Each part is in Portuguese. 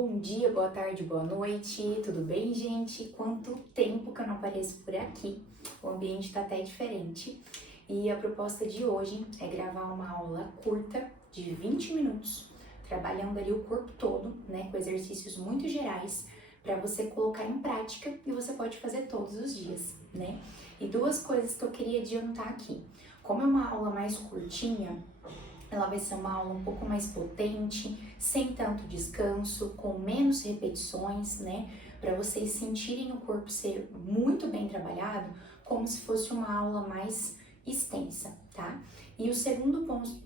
Bom dia, boa tarde, boa noite, tudo bem, gente? Quanto tempo que eu não apareço por aqui, o ambiente tá até diferente. E a proposta de hoje é gravar uma aula curta de 20 minutos, trabalhando ali o corpo todo, né, com exercícios muito gerais, para você colocar em prática e você pode fazer todos os dias, né? E duas coisas que eu queria adiantar aqui. Como é uma aula mais curtinha, ela vai ser uma aula um pouco mais potente, sem tanto descanso, com menos repetições, né? Para vocês sentirem o corpo ser muito bem trabalhado, como se fosse uma aula mais extensa, tá? E o segundo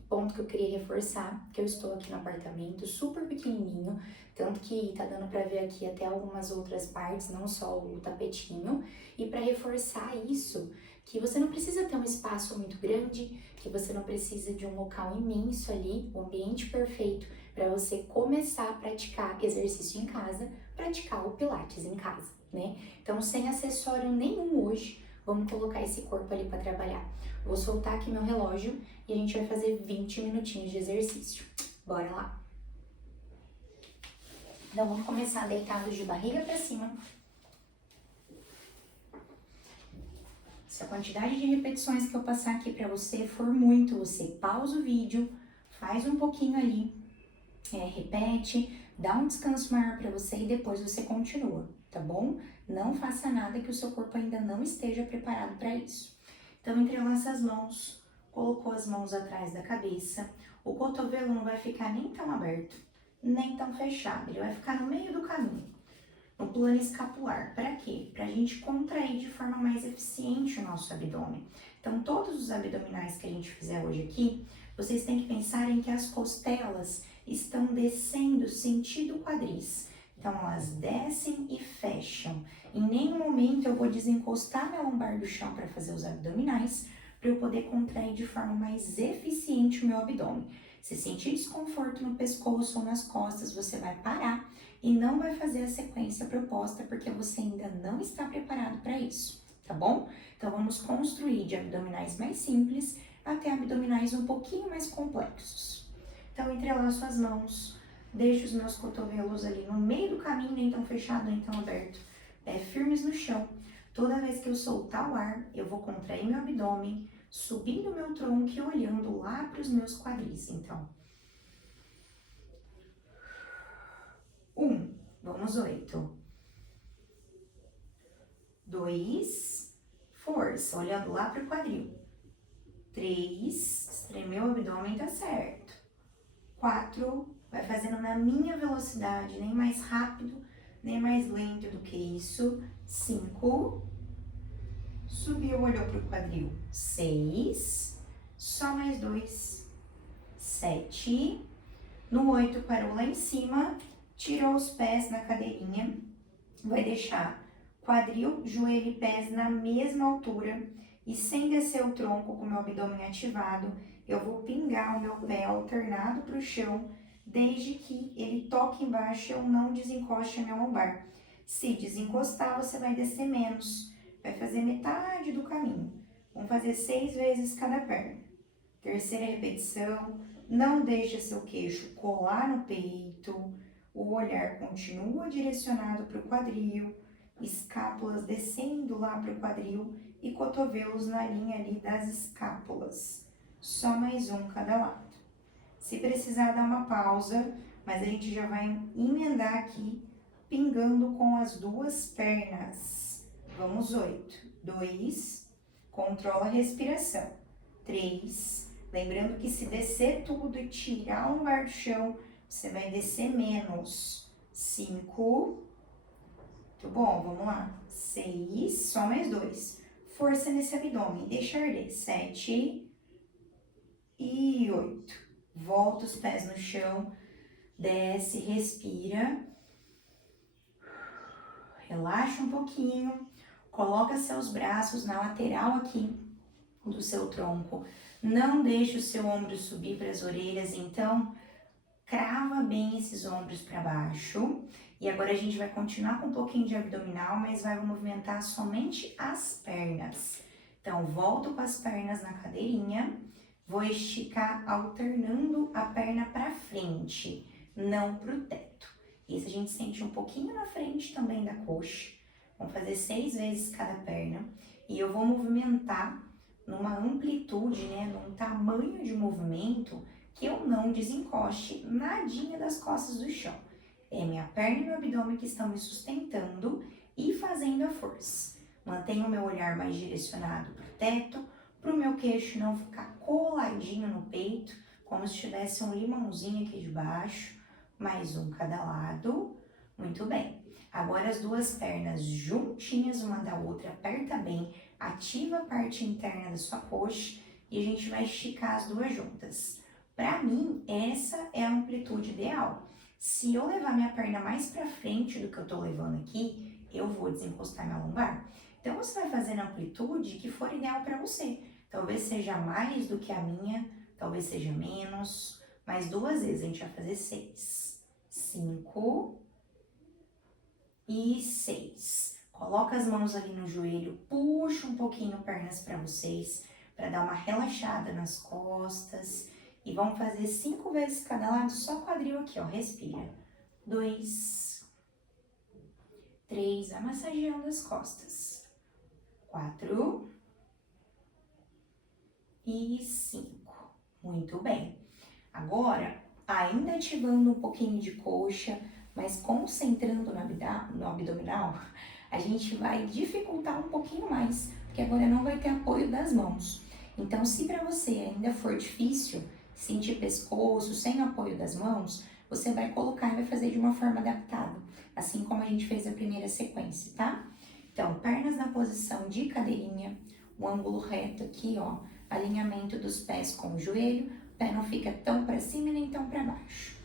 ponto que eu queria reforçar, que eu estou aqui no apartamento, super pequenininho, tanto que tá dando para ver aqui até algumas outras partes, não só o tapetinho, e para reforçar isso, que você não precisa ter um espaço muito grande, que você não precisa de um local imenso ali, o ambiente perfeito para você começar a praticar exercício em casa, praticar o Pilates em casa, né? Então, sem acessório nenhum hoje, vamos colocar esse corpo ali para trabalhar. Vou soltar aqui meu relógio e a gente vai fazer 20 minutinhos de exercício. Bora lá! Então, vamos começar deitados de barriga para cima. Se a quantidade de repetições que eu passar aqui para você for muito, você pausa o vídeo, faz um pouquinho ali, repete, dá um descanso maior para você e depois você continua, tá bom? Não faça nada que o seu corpo ainda não esteja preparado para isso. Então, entrelaça as mãos, colocou as mãos atrás da cabeça, o cotovelo não vai ficar nem tão aberto, nem tão fechado, ele vai ficar no meio do caminho. No plano escapular. Para quê? Para a gente contrair de forma mais eficiente o nosso abdômen. Então, todos os abdominais que a gente fizer hoje aqui, vocês têm que pensar em que as costelas estão descendo sentido quadris. Então, elas descem e fecham. Em nenhum momento eu vou desencostar minha lombar do chão para fazer os abdominais, para eu poder contrair de forma mais eficiente o meu abdômen. Se sentir desconforto no pescoço ou nas costas, você vai parar e não vai fazer a sequência proposta porque você ainda não está preparado para isso, tá bom? Então, vamos construir de abdominais mais simples até abdominais um pouquinho mais complexos. Então, entrelaço as mãos, deixo os meus cotovelos ali no meio do caminho, nem tão fechado, nem tão aberto, firmes no chão. Toda vez que eu soltar o ar, eu vou contrair meu abdômen, subindo meu tronco e olhando lá para os meus quadris. Então, 1, vamos 8. 2, força, olhando lá para o quadril. 3, espremeu o abdômen, tá certo. 4, vai fazendo na minha velocidade, nem mais rápido, nem mais lento do que isso. 5, subiu, olhou para o quadril. 6, só mais 2. 7, no 8 parou lá em cima, tirou os pés na cadeirinha, vai deixar quadril, joelho e pés na mesma altura e sem descer o tronco com o meu abdômen ativado, eu vou pingar o meu pé alternado para o chão, desde que ele toque embaixo e eu não desencoste a minha lombar. Se desencostar, você vai descer menos, vai fazer metade do caminho. Vamos fazer 6 vezes cada perna. Terceira repetição, não deixe seu queixo colar no peito, o olhar continua direcionado para o quadril, escápulas descendo lá para o quadril e cotovelos na linha ali das escápulas. Só mais um cada lado. Se precisar dar uma pausa, mas a gente já vai emendar aqui, pingando com as duas pernas. Vamos 8. 2, controla a respiração. 3, lembrando que se descer tudo e tirar o lombar do chão, você vai descer menos. 5, muito bom, vamos lá. 6, só mais 2. Força nesse abdômen, deixa arder. 7 e 8. Volta os pés no chão, desce, respira. Relaxa um pouquinho, coloca seus braços na lateral aqui do seu tronco. Não deixe o seu ombro subir para as orelhas, então crava bem esses ombros para baixo. E agora a gente vai continuar com um pouquinho de abdominal, mas vai movimentar somente as pernas. Então, volto com as pernas na cadeirinha, vou esticar alternando a perna para frente, não para o teto. Isso a gente sente um pouquinho na frente também da coxa. Vamos fazer 6 vezes cada perna. E eu vou movimentar numa amplitude, né, num tamanho de movimento que eu não desencoste nadinha das costas do chão. É minha perna e meu abdômen que estão me sustentando e fazendo a força. Mantenho o meu olhar mais direcionado para o teto, para o meu queixo não ficar coladinho no peito, como se tivesse um limãozinho aqui de baixo. Mais um cada lado. Muito bem. Agora as duas pernas juntinhas uma da outra, aperta bem, ativa a parte interna da sua coxa e a gente vai esticar as duas juntas. Para mim, essa é a amplitude ideal. Se eu levar minha perna mais para frente do que eu tô levando aqui, eu vou desencostar minha lombar. Então, você vai fazer na amplitude que for ideal para você. Talvez seja mais do que a minha, talvez seja menos, mas 2 vezes a gente vai fazer 6. 5 e 6. Coloca as mãos ali no joelho, puxa um pouquinho pernas para vocês, para dar uma relaxada nas costas. E vamos fazer 5 vezes cada lado, só quadril aqui, ó, respira. 2, 3, vai massageando as costas. 4 e 5. Muito bem. Agora, ainda ativando um pouquinho de coxa, mas concentrando no abdominal, a gente vai dificultar um pouquinho mais, porque agora não vai ter apoio das mãos. Então, se para você ainda for difícil sentir pescoço sem apoio das mãos, você vai colocar e vai fazer de uma forma adaptada, assim como a gente fez a primeira sequência, tá? Então, pernas na posição de cadeirinha, o ângulo reto aqui, ó, alinhamento dos pés com o joelho, o pé não fica tão para cima e nem tão para baixo.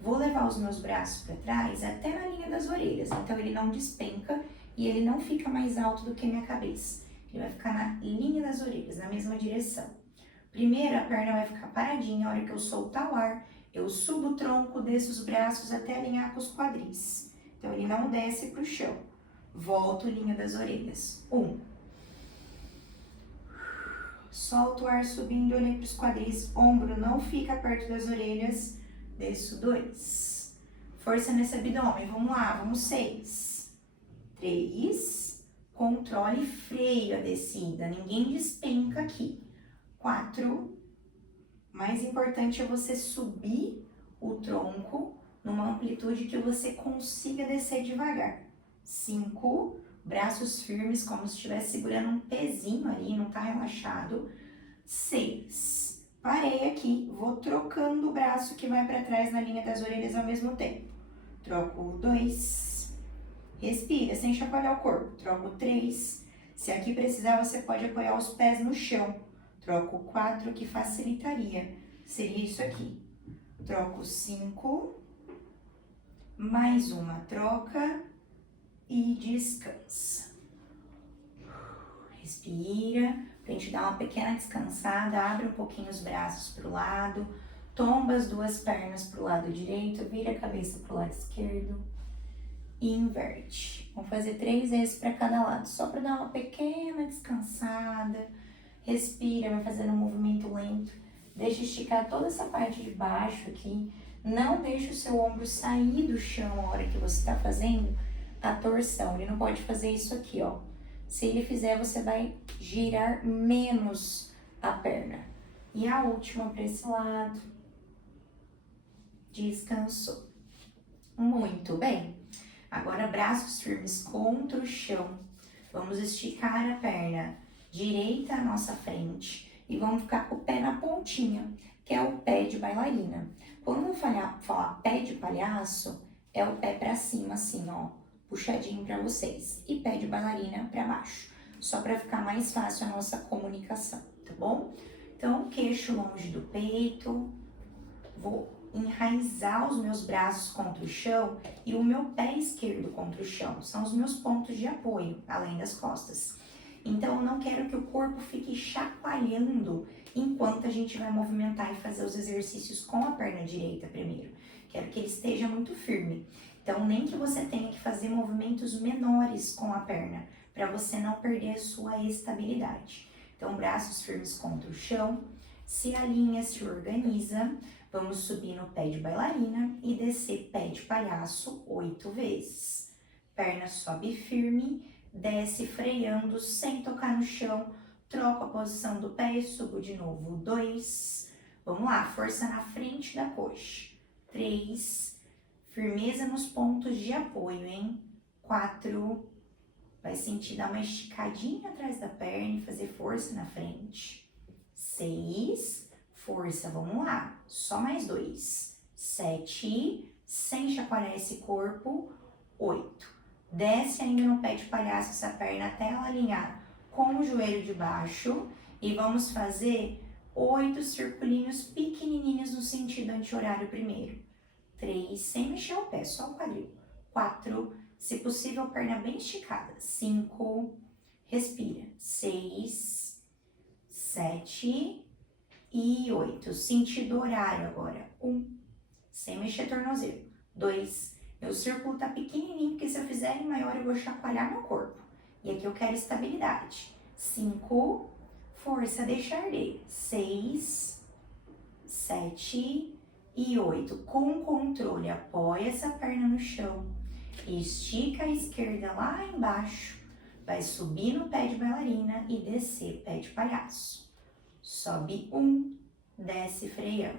Vou levar os meus braços para trás até na linha das orelhas, então ele não despenca e ele não fica mais alto do que a minha cabeça. Ele vai ficar na linha das orelhas, na mesma direção. Primeiro, a perna vai ficar paradinha, a hora que eu soltar o ar, eu subo o tronco, desço os braços até alinhar com os quadris. Então, ele não desce para o chão. Volto, linha das orelhas. 1. Solto o ar subindo, olhei para os quadris, ombro não fica perto das orelhas. Desço 2. Força nesse abdômen, vamos lá, vamos 6. 3. Controle e freio a descida, ninguém despenca aqui. 4. Mais importante é você subir o tronco numa amplitude que você consiga descer devagar. 5. Braços firmes, como se estivesse segurando um pezinho ali, não tá relaxado. 6. Parei aqui, vou trocando o braço que vai para trás na linha das orelhas ao mesmo tempo. Troco 2. Respira, sem chacoalhar o corpo. Troco 3. Se aqui precisar, você pode apoiar os pés no chão. Troco 4, que facilitaria. Seria isso aqui. Troco 5. Mais uma troca. E descansa. Respira. Pra gente dar uma pequena descansada. Abre um pouquinho os braços pro lado. Tomba as duas pernas pro lado direito. Vira a cabeça pro lado esquerdo. E inverte. Vamos fazer 3 vezes para cada lado. Só para dar uma pequena descansada. Respira, vai fazendo um movimento lento. Deixa esticar toda essa parte de baixo aqui. Não deixa o seu ombro sair do chão a hora que você está fazendo a torção. Ele não pode fazer isso aqui, ó. Se ele fizer, você vai girar menos a perna. E a última para esse lado. Descansou. Muito bem. Agora, braços firmes contra o chão. Vamos esticar a perna direita à nossa frente e vamos ficar com o pé na pontinha, que é o pé de bailarina. Quando eu falar pé de palhaço, é o pé para cima, assim, ó, puxadinho para vocês. E pé de bailarina para baixo, só para ficar mais fácil a nossa comunicação, tá bom? Então, queixo longe do peito, vou enraizar os meus braços contra o chão e o meu pé esquerdo contra o chão. São os meus pontos de apoio, além das costas. Então, eu não quero que o corpo fique chacoalhando enquanto a gente vai movimentar e fazer os exercícios com a perna direita primeiro. Quero que ele esteja muito firme. Então, nem que você tenha que fazer movimentos menores com a perna, para você não perder a sua estabilidade. Então, braços firmes contra o chão, se alinha, se organiza. Vamos subir no pé de bailarina e descer pé de palhaço, 8 vezes. Perna sobe firme, desce freando, sem tocar no chão. Troco a posição do pé e subo de novo. 2. Vamos lá, força na frente da coxa. 3. Firmeza nos pontos de apoio, hein? 4. Vai sentir dar uma esticadinha atrás da perna e fazer força na frente. 6. Força, vamos lá. Só mais 2. 7. Sem chacoalhar esse corpo. 8. Desce ainda no pé de palhaço essa perna até ela alinhar com o joelho de baixo. E vamos fazer 8 circulinhos pequenininhos no sentido anti-horário primeiro. 3, sem mexer o pé, só o quadril. 4, se possível, perna bem esticada. 5, respira. 6, 7 e 8. Sentido horário agora. 1, sem mexer tornozelo. 2, meu círculo tá pequenininho, porque se eu fizer ele maior, eu vou chacoalhar meu corpo. E aqui eu quero estabilidade. 5, força, deixa arder. 6, 7 e 8. Com controle, apoia essa perna no chão. Estica a esquerda lá embaixo. Vai subir no pé de bailarina e descer pé de palhaço. Sobe 1, desce freando.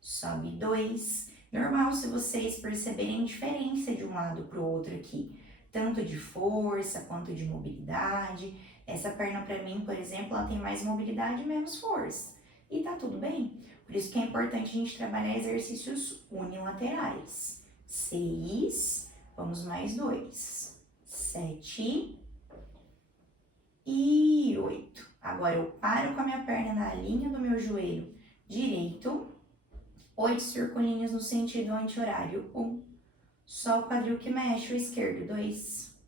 Sobe 2. Normal se vocês perceberem diferença de um lado para o outro aqui. Tanto de força quanto de mobilidade. Essa perna para mim, por exemplo, ela tem mais mobilidade e menos força. E tá tudo bem. Por isso que é importante a gente trabalhar exercícios unilaterais. 6, vamos mais 2. 7 e 8. Agora eu paro com a minha perna na linha do meu joelho direito. 8 circulinhos no sentido anti-horário. 1. Só o quadril que mexe, o esquerdo. 2,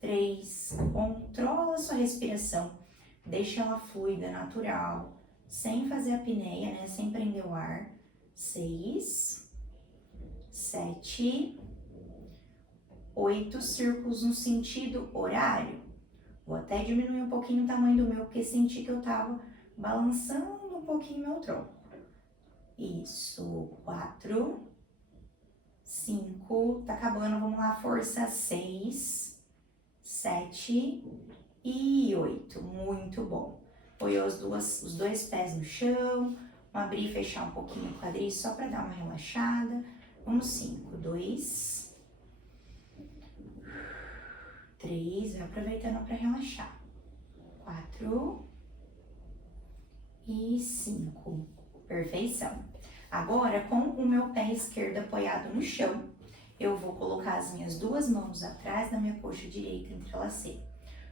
3. Controla a sua respiração. Deixa ela fluida, natural. Sem fazer a apneia, né? Sem prender o ar. 6, 7, 8 círculos no sentido horário. Vou até diminuir um pouquinho o tamanho do meu, porque senti que eu tava balançando um pouquinho meu tronco. Isso, 4, 5, tá acabando, vamos lá, força, 6, 7 e 8, muito bom. Apoiou os dois pés no chão, abrir e fechar um pouquinho o quadril só para dar uma relaxada. Vamos 5, 2, 3, vai aproveitando para relaxar. 4 e 5, perfeição. Agora, com o meu pé esquerdo apoiado no chão, eu vou colocar as minhas duas mãos atrás da minha coxa direita, entrelacei.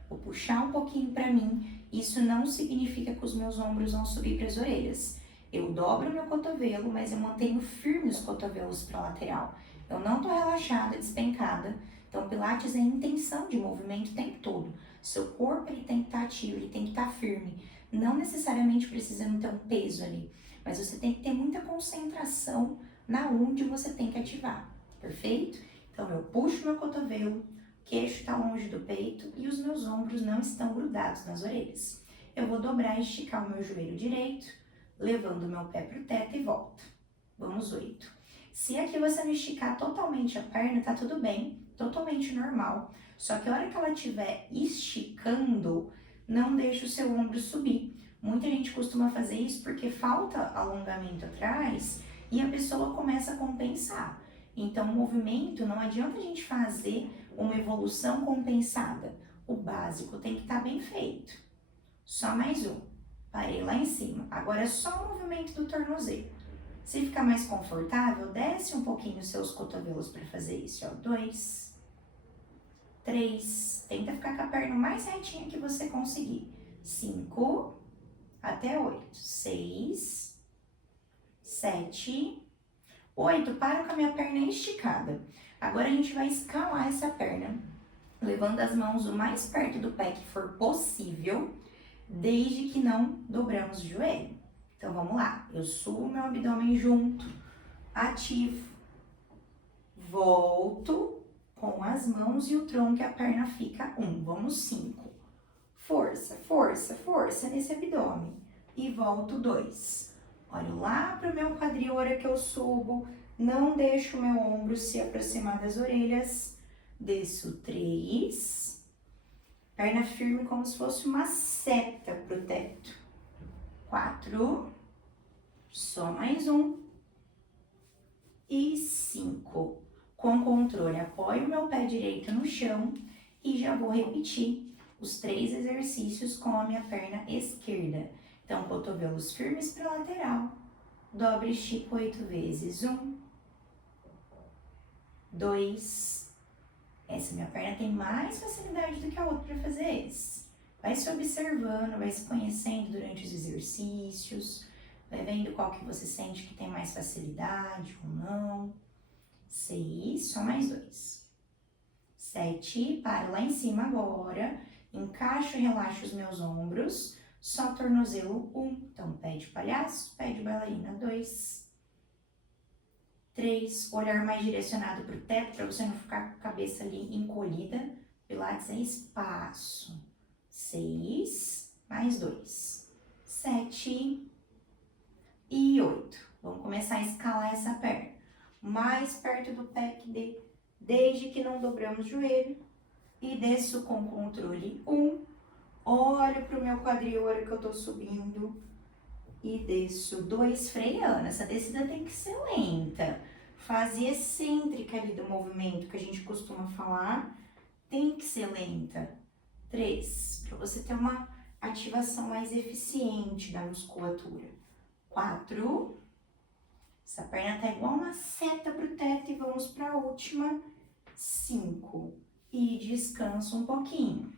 Vou puxar um pouquinho para mim. Isso não significa que os meus ombros vão subir para as orelhas. Eu dobro meu cotovelo, mas eu mantenho firme os cotovelos para a lateral. Eu não tô relaxada, despencada. Então, Pilates é intenção de movimento o tempo todo. Seu corpo ele tem que estar ativo, ele tem que estar firme. Não necessariamente precisando ter um peso ali. Mas você tem que ter muita concentração na onde você tem que ativar, perfeito? Então, eu puxo meu cotovelo, queixo está longe do peito e os meus ombros não estão grudados nas orelhas. Eu vou dobrar e esticar o meu joelho direito, levando o meu pé para o teto e volto. Vamos 8. Se aqui você não esticar totalmente a perna, tá tudo bem, totalmente normal. Só que a hora que ela estiver esticando, não deixe o seu ombro subir. Muita gente costuma fazer isso porque falta alongamento atrás e a pessoa começa a compensar. Então, o movimento, não adianta a gente fazer uma evolução compensada. O básico tem que estar bem feito. Só mais um. Parei lá em cima. Agora é só o movimento do tornozelo. Se ficar mais confortável, desce um pouquinho os seus cotovelos para fazer isso. 2, 3. Tenta ficar com a perna mais retinha que você conseguir. 5, até 8. 6, 7, 8. Paro com a minha perna esticada. Agora a gente vai escalar essa perna, levando as mãos o mais perto do pé que for possível, desde que não dobramos o joelho. Então vamos lá. Eu subo meu abdômen junto, ativo, volto com as mãos e o tronco e a perna fica 1. Vamos 5. Força, força, força nesse abdômen. E volto 2. Olho lá pro meu quadril, a hora que eu subo, Não deixo o meu ombro se aproximar das orelhas. Desço 3. Perna firme como se fosse uma seta pro teto. 4. Só mais um. E 5. Com controle, apoio o meu pé direito no chão e já vou repetir os 3 exercícios com a minha perna esquerda. Então, cotovelos firmes para lateral. Dobre e estico 8 vezes. 1, 2. Essa minha perna tem mais facilidade do que a outra para fazer esse. Vai se observando, vai se conhecendo durante os exercícios, vai vendo qual que você sente que tem mais facilidade ou não. 6, só mais 2. 7, paro lá em cima agora, encaixo e relaxo os meus ombros, só tornozelo 1. Então, pé de palhaço, pé de bailarina 2. 3, olhar mais direcionado para o teto, para você não ficar com a cabeça ali encolhida. Pilates é espaço. 6, mais 2. 7 e 8. Vamos começar a escalar essa perna. Mais perto do pé que dê, desde que não dobramos o joelho. E desço com controle 1. Olho para o meu quadril a hora que eu tô subindo. E desço 2, freando. Essa descida tem que ser lenta. Fase excêntrica ali do movimento que a gente costuma falar, tem que ser lenta. 3, para você ter uma ativação mais eficiente da musculatura. 4, essa perna tá igual uma seta pro teto e vamos para a última. 5, e descanso um pouquinho.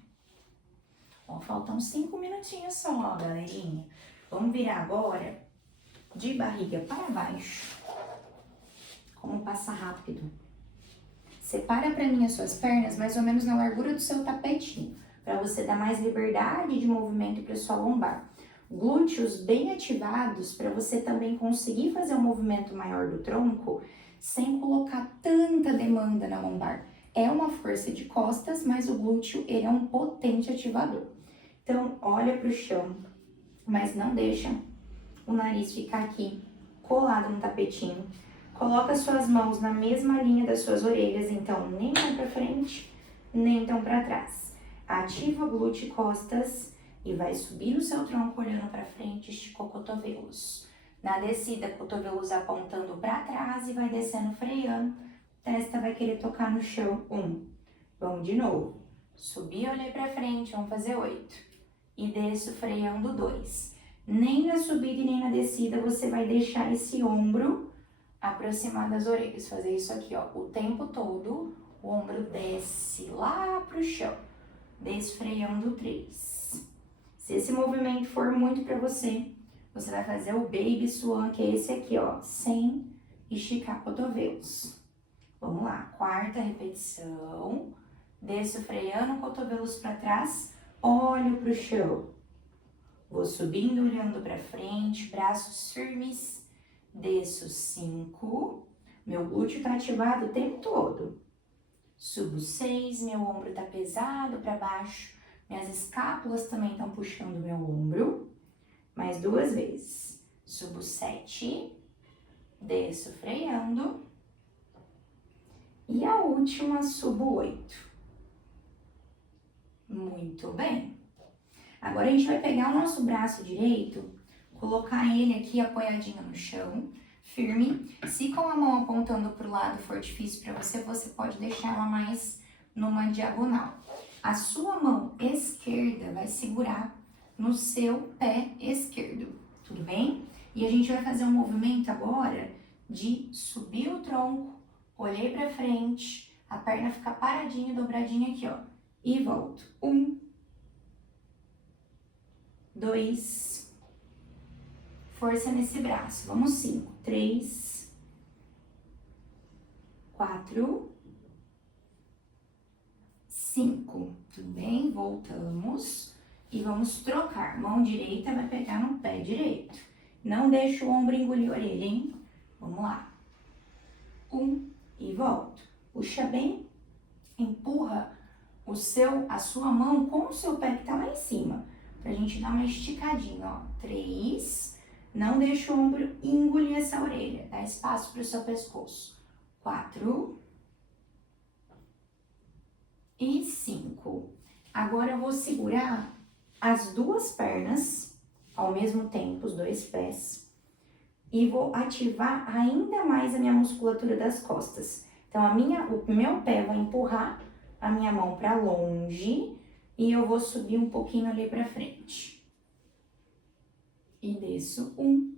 Ó, faltam 5 minutinhos só, galerinha. Vamos virar agora de barriga para baixo. Como passa rápido. Separa para mim as suas pernas mais ou menos na largura do seu tapetinho, para você dar mais liberdade de movimento para sua lombar. Glúteos bem ativados para você também conseguir fazer um movimento maior do tronco sem colocar tanta demanda na lombar. É uma força de costas, mas o glúteo ele é um potente ativador. Então, olha para o chão, mas não deixa o nariz ficar aqui colado no tapetinho. Coloca suas mãos na mesma linha das suas orelhas, então nem tão para frente, nem tão para trás. Ativa glúteo e costas e vai subir no seu tronco olhando para frente, esticou cotovelos. Na descida, cotovelos apontando para trás e vai descendo freando. Testa vai querer tocar no chão. 1. Vamos de novo. Subi, olhei para frente, vamos fazer 8. E desço freando 2. Nem na subida e nem na descida você vai deixar esse ombro aproximar das orelhas. Fazer isso aqui, ó, o tempo todo. O ombro desce lá pro chão. Desfreando 3. Se esse movimento for muito para você, você vai fazer o Baby Swan, que é esse aqui, ó, sem esticar cotovelos. Vamos lá, 4ª repetição. Desço freando, cotovelos para trás, olho pro chão. Vou subindo, olhando para frente, braços firmes. Desço 5. Meu glúteo tá ativado o tempo todo. Subo 6, meu ombro tá pesado para baixo. Minhas escápulas também estão puxando meu ombro. Mais 2 vezes. Subo 7. Desço freando. E a última, subo 8. Muito bem. Agora a gente vai pegar o nosso braço direito, colocar ele aqui apoiadinho no chão, firme. Se com a mão apontando para o lado for difícil para você, você pode deixar ela mais numa diagonal. A sua mão esquerda vai segurar no seu pé esquerdo, tudo bem? E a gente vai fazer um movimento agora de subir o tronco, olhei para frente, a perna fica paradinha, dobradinha aqui, ó. E volto. 1, 2, força nesse braço. Vamos 5, 3, 4, 5. Tudo bem? Voltamos e vamos trocar. Mão direita vai pegar no pé direito. Não deixa o ombro engolir a orelha, hein? Vamos lá. 1 e volto. Puxa bem, empurra a sua mão com o seu pé que tá lá em cima, pra gente dar uma esticadinha, ó. 3, Não deixa o ombro engolir essa orelha, dá espaço para o seu pescoço. 4 e 5. Agora eu vou segurar as duas pernas ao mesmo tempo, os dois pés, e vou ativar ainda mais a minha musculatura das costas. Então, o meu pé vai empurrar a minha mão para longe e eu vou subir um pouquinho ali para frente. E desço 1.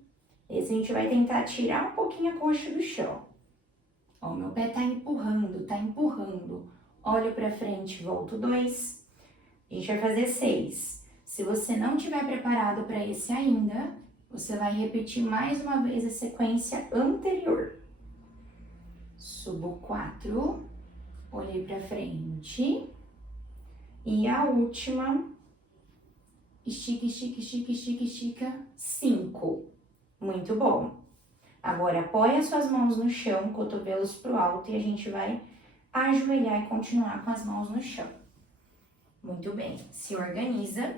Esse a gente vai tentar tirar um pouquinho a coxa do chão. Ó, meu pé tá empurrando, tá empurrando. Olho para frente, volto 2. A gente vai fazer 6. Se você não estiver preparado para esse ainda, você vai repetir mais uma vez a sequência anterior. Subo 4, olhei para frente. E a última, estica, estica, estica, estica, estica, 5. Muito bom. Agora, apoia suas mãos no chão, cotovelos pro alto e a gente vai ajoelhar e continuar com as mãos no chão. Muito bem, se organiza.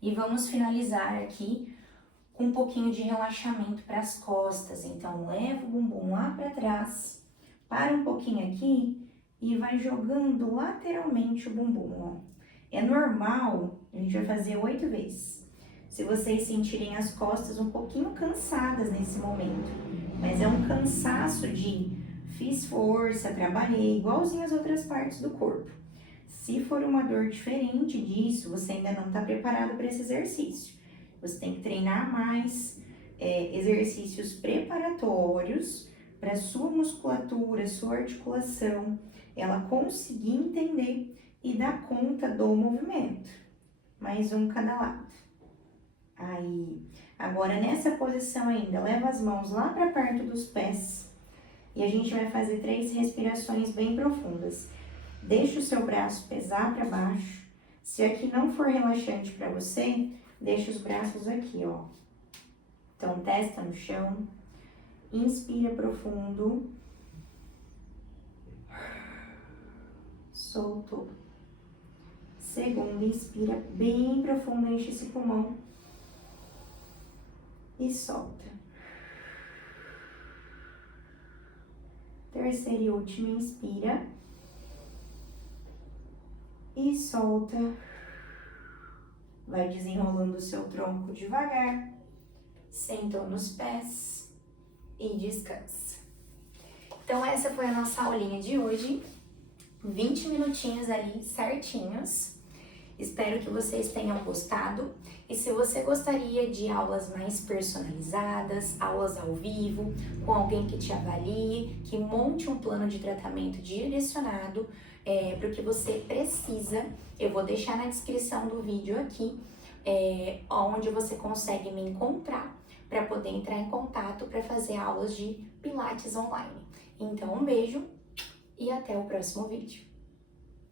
E vamos finalizar aqui com um pouquinho de relaxamento para as costas. Então, leva o bumbum lá para trás, para um pouquinho aqui e vai jogando lateralmente o bumbum, ó. É normal, a gente vai fazer 8 vezes. Se vocês sentirem as costas um pouquinho cansadas nesse momento, mas é um cansaço de fiz força, trabalhei, igualzinho as outras partes do corpo. Se for uma dor diferente disso, você ainda não está preparado para esse exercício. Você tem que treinar mais exercícios preparatórios para sua musculatura, sua articulação, ela conseguir entender e dar conta do movimento. Mais um cada lado. Aí, agora nessa posição ainda, leva as mãos lá para perto dos pés e a gente vai fazer 3 respirações bem profundas. Deixa o seu braço pesar para baixo. Se aqui não for relaxante para você, deixa os braços aqui, ó. Então, testa no chão. Inspira profundo. Soltou. Segundo, inspira bem profundo, enche esse pulmão. E solta. Terceira e última, inspira. E solta. Vai desenrolando o seu tronco devagar. Sentou nos pés e descansa. Então, essa foi a nossa aulinha de hoje. 20 minutinhos ali certinhos. Espero que vocês tenham gostado. E se você gostaria de aulas mais personalizadas, aulas ao vivo, com alguém que te avalie, que monte um plano de tratamento direcionado para o que você precisa, eu vou deixar na descrição do vídeo aqui, onde você consegue me encontrar para poder entrar em contato para fazer aulas de Pilates online. Então, um beijo e até o próximo vídeo.